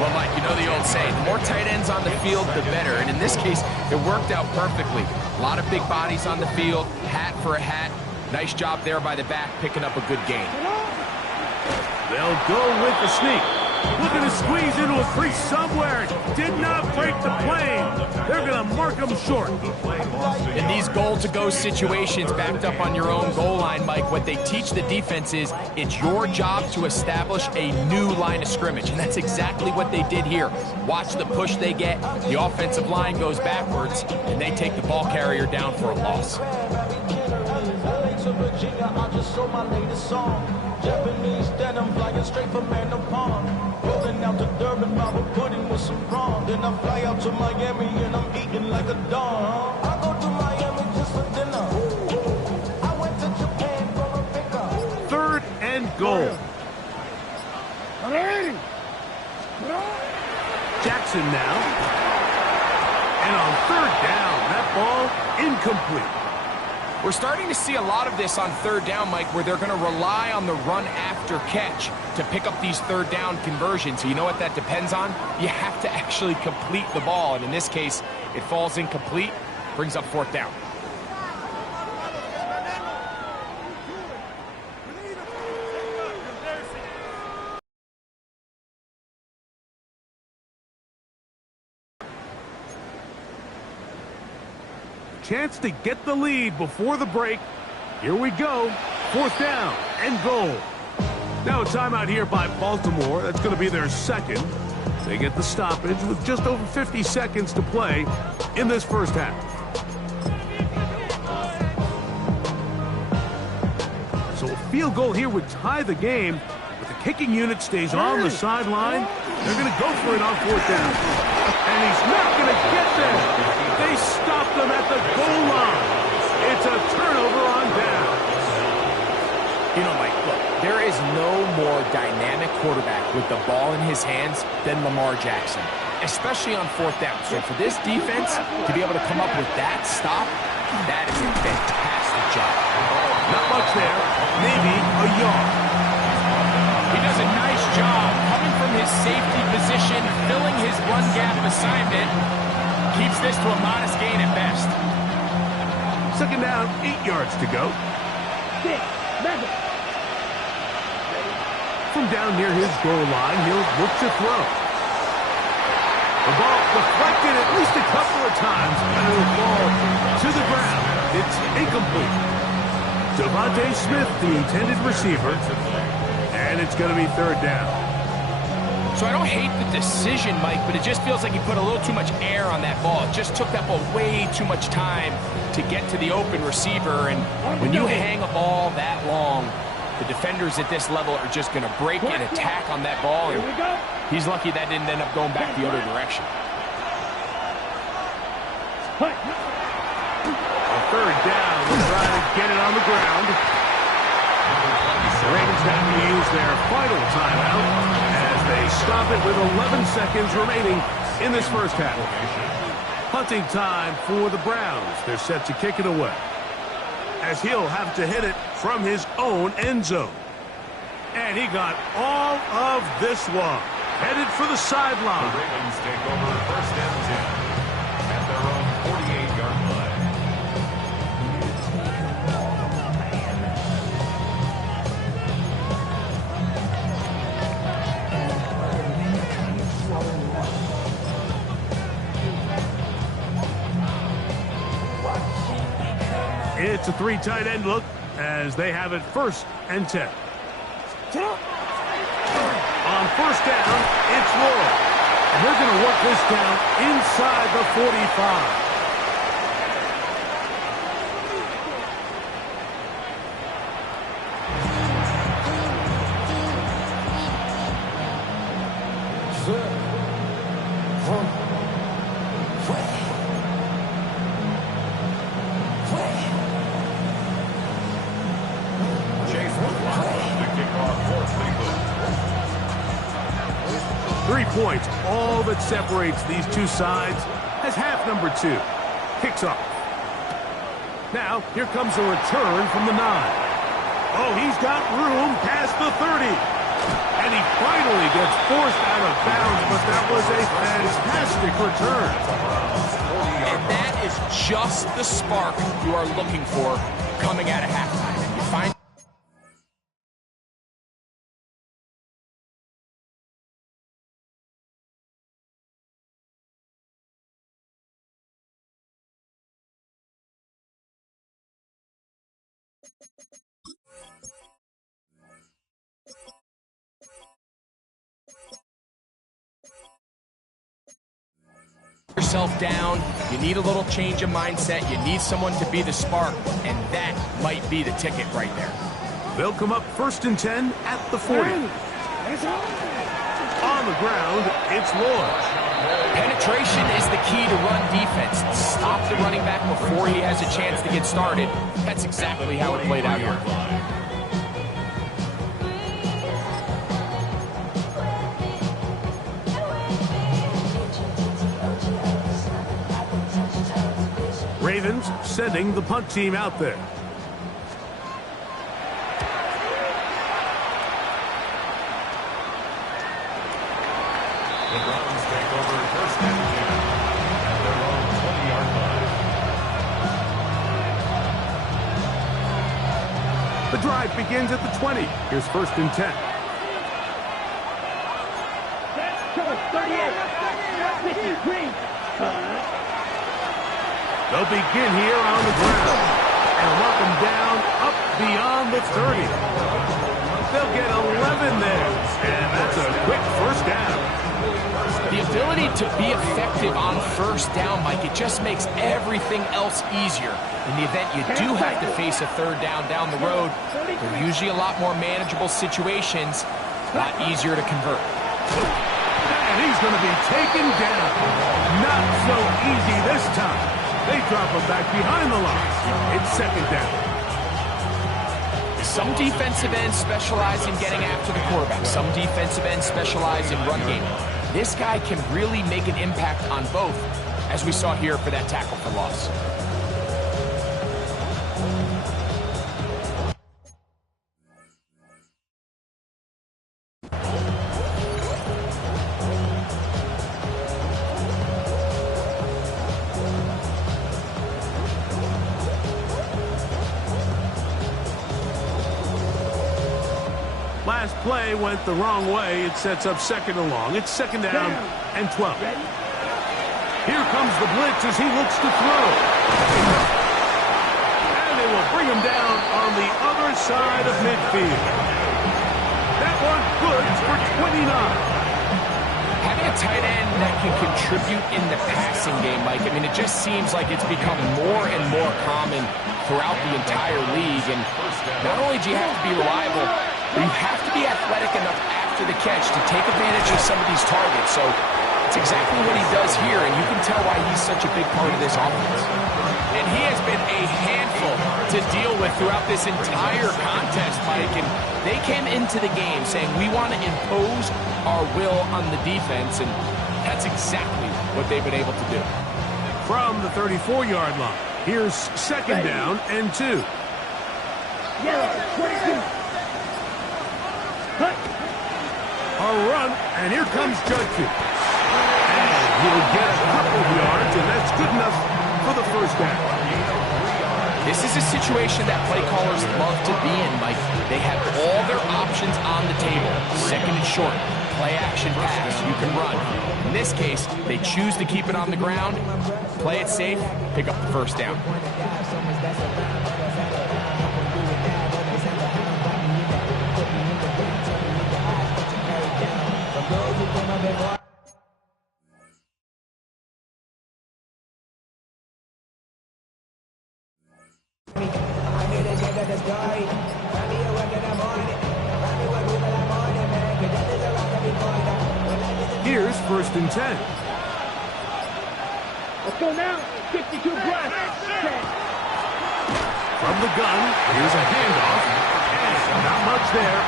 Well, Mike, you know the old saying, the more tight ends on the field, the better. And in this case, it worked out perfectly. A lot of big bodies on the field, hat for a hat. Nice job there by the back, picking up a good gain. They'll go with the sneak. Looking to squeeze into a crease somewhere. Did not break the plane. They're going to mark them short. In these goal-to-go situations backed up on your own goal line, Mike, what they teach the defense is it's your job to establish a new line of scrimmage, and that's exactly what they did here. Watch the push they get. The offensive line goes backwards, and they take the ball carrier down for a loss. Japanese denim flying straight from Manapon. Rolling out to Durban, Bible pudding with some prawn. Then I fly out to Miami and I'm eating like a don. I go to Miami just for dinner. I went to Japan for a pickup. Third and goal. Jackson now. And on third down, that ball incomplete. We're starting to see a lot of this on third down, Mike, where they're going to rely on the run after catch to pick up these third down conversions. So you know what that depends on? You have to actually complete the ball. And in this case, it falls incomplete, brings up fourth down. Chance to get the lead before the break. Here we go. Fourth down and goal. Now a timeout here by Baltimore. That's going to be their second. They get the stoppage with just over 50 seconds to play in this first half. So a field goal here would tie the game, but the kicking unit stays on the sideline. They're going to go for it on fourth down. And he's not going to get there. They stopped him at the goal line. It's a turnover on down. You know, Mike, look, there is no more dynamic quarterback with the ball in his hands than Lamar Jackson, especially on fourth down. So for this defense to be able to come up with that stop, that is a fantastic job. Not much there. Maybe a yard. He does a nice job coming from his safety position, filling his run gap assignment. Keeps this to a modest gain at best. Second down, 8 yards to go. From down near his goal line, he'll look to throw. The ball deflected at least a couple of times, and it'll fall to the ground. It's incomplete. Devontae Smith, the intended receiver, and it's going to be third down. So I don't hate the decision, Mike, but it just feels like he put a little too much air on that ball. It just took that ball way too much time to get to the open receiver. And when you hang a ball that long, the defenders at this level are just going to break and attack on that ball. And he's lucky that didn't end up going back the other direction. On third down, we'll try to get it on the ground. The Ravens have to use their final timeout as they stop it with 11 seconds remaining in this first half. Punting time for the Browns. They're set to kick it away, as he'll have to hit it from his own end zone. And he got all of this one. Headed for the sideline. The Ravens take over first and 10 at their own 48-yard line. It's a three tight end look as they have it first and 10. On first down, it's Lloyd. And they're going to work this down inside the 45. Points, all that separates these two sides, as half number 2 kicks off. Now, here comes a return from the 9. Oh, he's got room past the 30. And he finally gets forced out of bounds, but that was a fantastic return. And that is just the spark you are looking for coming out of halftime. And you find yourself down, you need a little change of mindset, you need someone to be the spark, and that might be the ticket right there. They'll come up first and 10 at the 40. On the ground, it's Lloyd. Penetration is the key to run defense. Stop the running back before he has a chance to get started. That's exactly how it played out here. Ravens sending the punt team out there. The Browns take over first and 10 at their own 20-yard line. The drive begins at the 20. Here's first and 10. 38. Green. They'll begin here on the ground and lock them down up beyond the 30. They'll get 11 there, and that's a quick first down. The ability to be effective on first down, Mike, it just makes everything else easier. In the event you do have to face a third down the road, they're usually a lot more manageable situations, a lot easier to convert. And he's going to be taken down. Not so easy this time. They drop him back behind the line. It's second down. Some defensive ends specialize in getting after the quarterback. Some defensive ends specialize in run game. This guy can really make an impact on both, as we saw here for that tackle for loss. Last play went the wrong way. It sets up second and long. It's second down and 12. Here comes the blitz as he looks to throw. And they will bring him down on the other side of midfield. That one good for 29. a tight end that can contribute in the passing game, Mike. I mean, it just seems like it's become more and more common throughout the entire league. And not only do you have to be reliable, but you have to be athletic enough after the catch to take advantage of some of these targets. So it's exactly what he does here, and you can tell why he's such a big part of this offense. And he has been a handful to deal with throughout this entire contest, Mike. And they came into the game saying, we want to impose our will on the defense, and that's exactly what they've been able to do. From the 34-yard line, here's second down and 2. Yellow, 22. Cut. A run, and here comes Judkins. And he'll get a couple of yards, and that's good enough for the first down. This is a situation that play callers love to be in, Mike. They have all their options on the table. Second and short, play action pass, you can run. In this case, they choose to keep it on the ground, play it safe, pick up the first down. Here's first and 10. Let's go now. 52 blast. From the gun, here's a handoff. And not much there.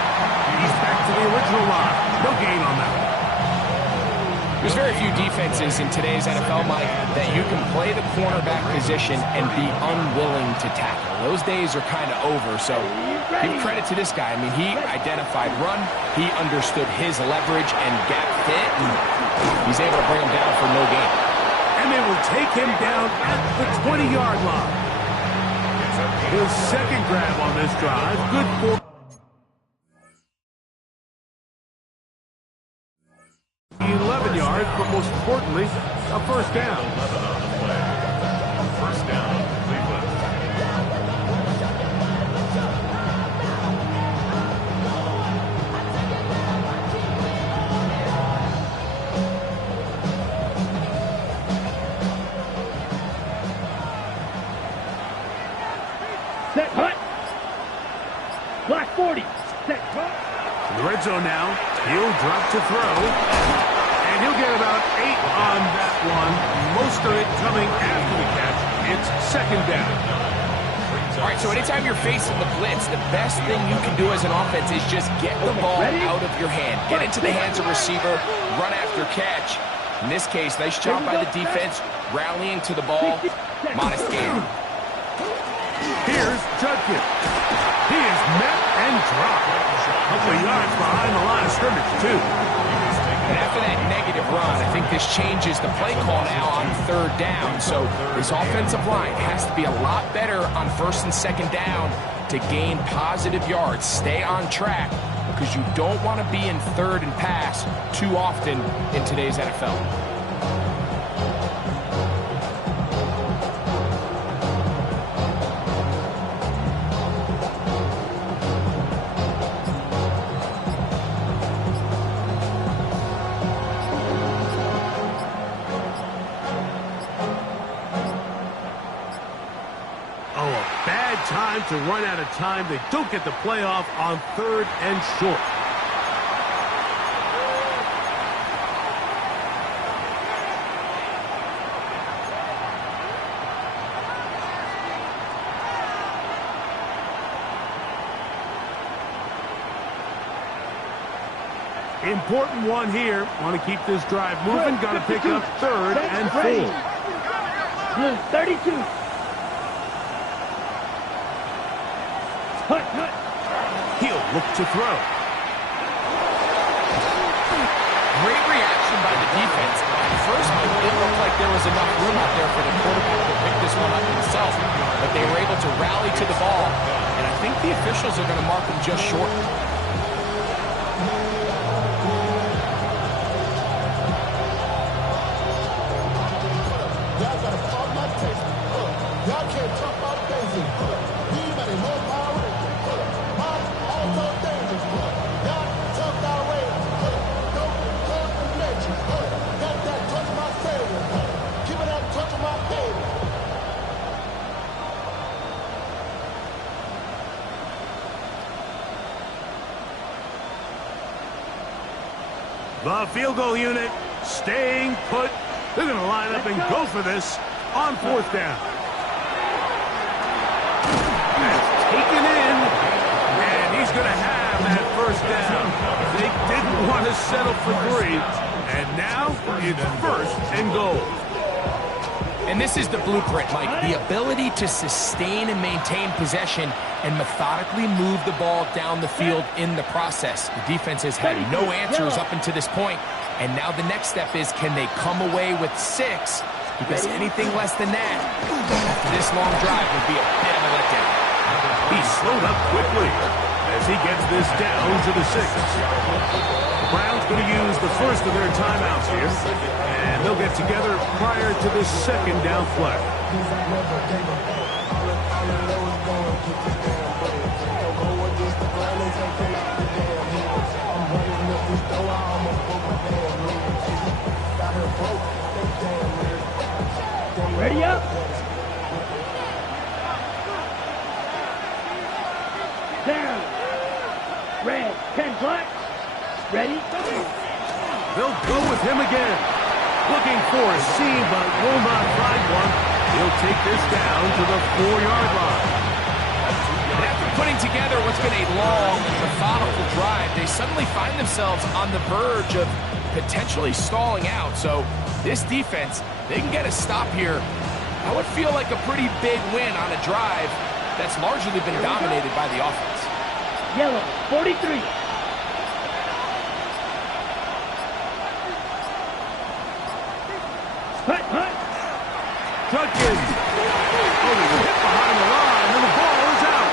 He's back to the original line. No gain on that one. There's very few defenses in today's NFL, Mike, that you can play the cornerback position and be unwilling to tackle. Those days are kind of over, so give credit to this guy. I mean, he identified run, he understood his leverage and gap fit, and he's able to bring him down for no gain. And they will take him down at the 20-yard line. His second grab on this drive, good for 11 yards, but most importantly, a first down. 11 on the play. First down, Cleveland. Set, cut. Black 40. Set, cut. In the red zone now, he'll drop to throw. And he'll get about 8 on that one. Most of it coming after the catch. It's second down. All right, so anytime you're facing the blitz, the best thing you can do as an offense is just get the ball out of your hand. Get into the hands of receiver, run after catch. In this case, nice job by the defense, rallying to the ball. Modest gain. Here's Judkins. He is met and dropped. A couple of yards behind the line of scrimmage, too. And after that negative run, I think this changes the play call now on third down. So this offensive line has to be a lot better on first and second down to gain positive yards. Stay on track because you don't want to be in third and pass too often in today's NFL. Time to run out of time. They don't get the playoff on third and short. Important one here. Want to keep this drive moving. Got to pick up third and 4. Blue 32. He'll look to throw. Great reaction by the defense. At first, it looked like there was enough room out there for the quarterback to pick this one up himself, but they were able to rally to the ball, and I think the officials are going to mark him just short. Y'all can't talk about basic. He better know power. Also dangerous. Y'all talk our way. Don't talk the legend. The field goal unit staying put. They're going to line up and go for this on 4th down. That's taken in, and he's going to have that 1st down. They didn't want to settle for 3, and now it's 1st and goal. And this is the blueprint, Mike. The ability to sustain and maintain possession and methodically move the ball down the field in the process. The defense has had no answers up until this point, and now the next step is, can they come away with 6? Because anything less than that, after this long drive, would be a bit of a letdown. He slowed up quickly as he gets this down to the 6. The Browns going to use the first of their timeouts here, and they'll get together prior to the 2nd down play. Ready up. Down. Red. 10 black. Ready. They'll go with him again. Looking for a seam, but will not find one. He'll take this down to the 4-yard line. And after putting together what's been a long and methodical drive, they suddenly find themselves on the verge of potentially stalling out. So this defense, they can get a stop here. That would feel like a pretty big win on a drive that's largely been dominated by the offense. Yellow. 43. Hut. Judkins. Oh, he hit behind the line, and the ball is out.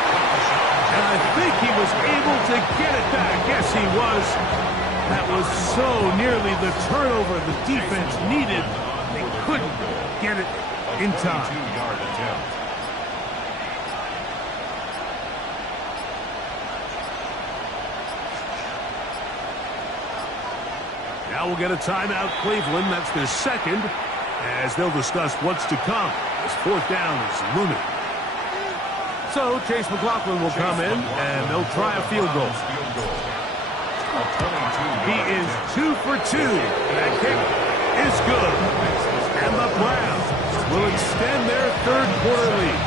And I think he was able to get it back. Yes, he was. That was so nearly the turnover the defense needed. They couldn't get it in time. 2-yard attempt. Now we'll get a timeout, Cleveland. That's their 2nd, as they'll discuss what's to come. This 4th down is looming. So Chase McLaughlin will come in, and they'll try a field goal. He is 2 for 2. That kick is good. And the Browns will extend their 3rd quarter lead.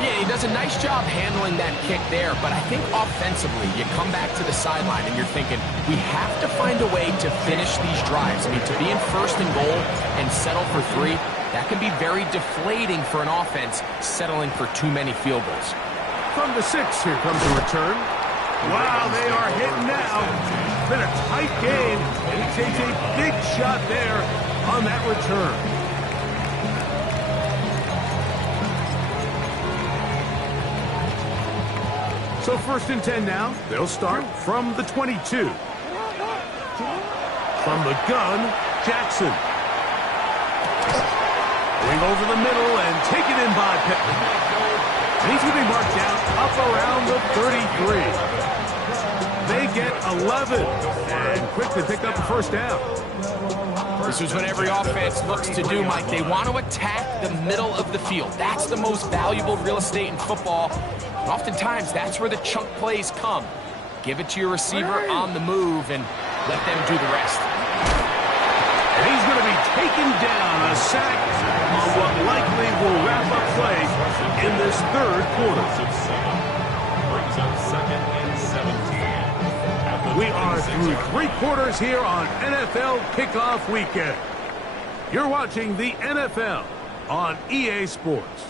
Yeah, he does a nice job handling that kick there, but I think offensively, you come back to the sideline and you're thinking, we have to find a way to finish these drives. I mean, to be in 1st and goal and settle for 3, that can be very deflating for an offense settling for too many field goals. From the 6, here comes the return. Wow, they are hitting now. It's been a tight game, and he takes a big shot there on that return. So 1st and 10 now. They'll start from the 22. From the gun, Jackson. Going over the middle and taken in by Pittman. And he's going to be marked down up around the 33. They get 11 and quickly pick up the 1st down. This is what every offense looks to do, Mike. They want to attack the middle of the field. That's the most valuable real estate in football. And oftentimes, that's where the chunk plays come. Give it to your receiver on the move and let them do the rest. And he's going to be taken down, a sack on what likely will wrap up play in this 3rd quarter. Brings up 2nd and 17. We are through 3 quarters here on NFL Kickoff Weekend. You're watching the NFL on EA Sports.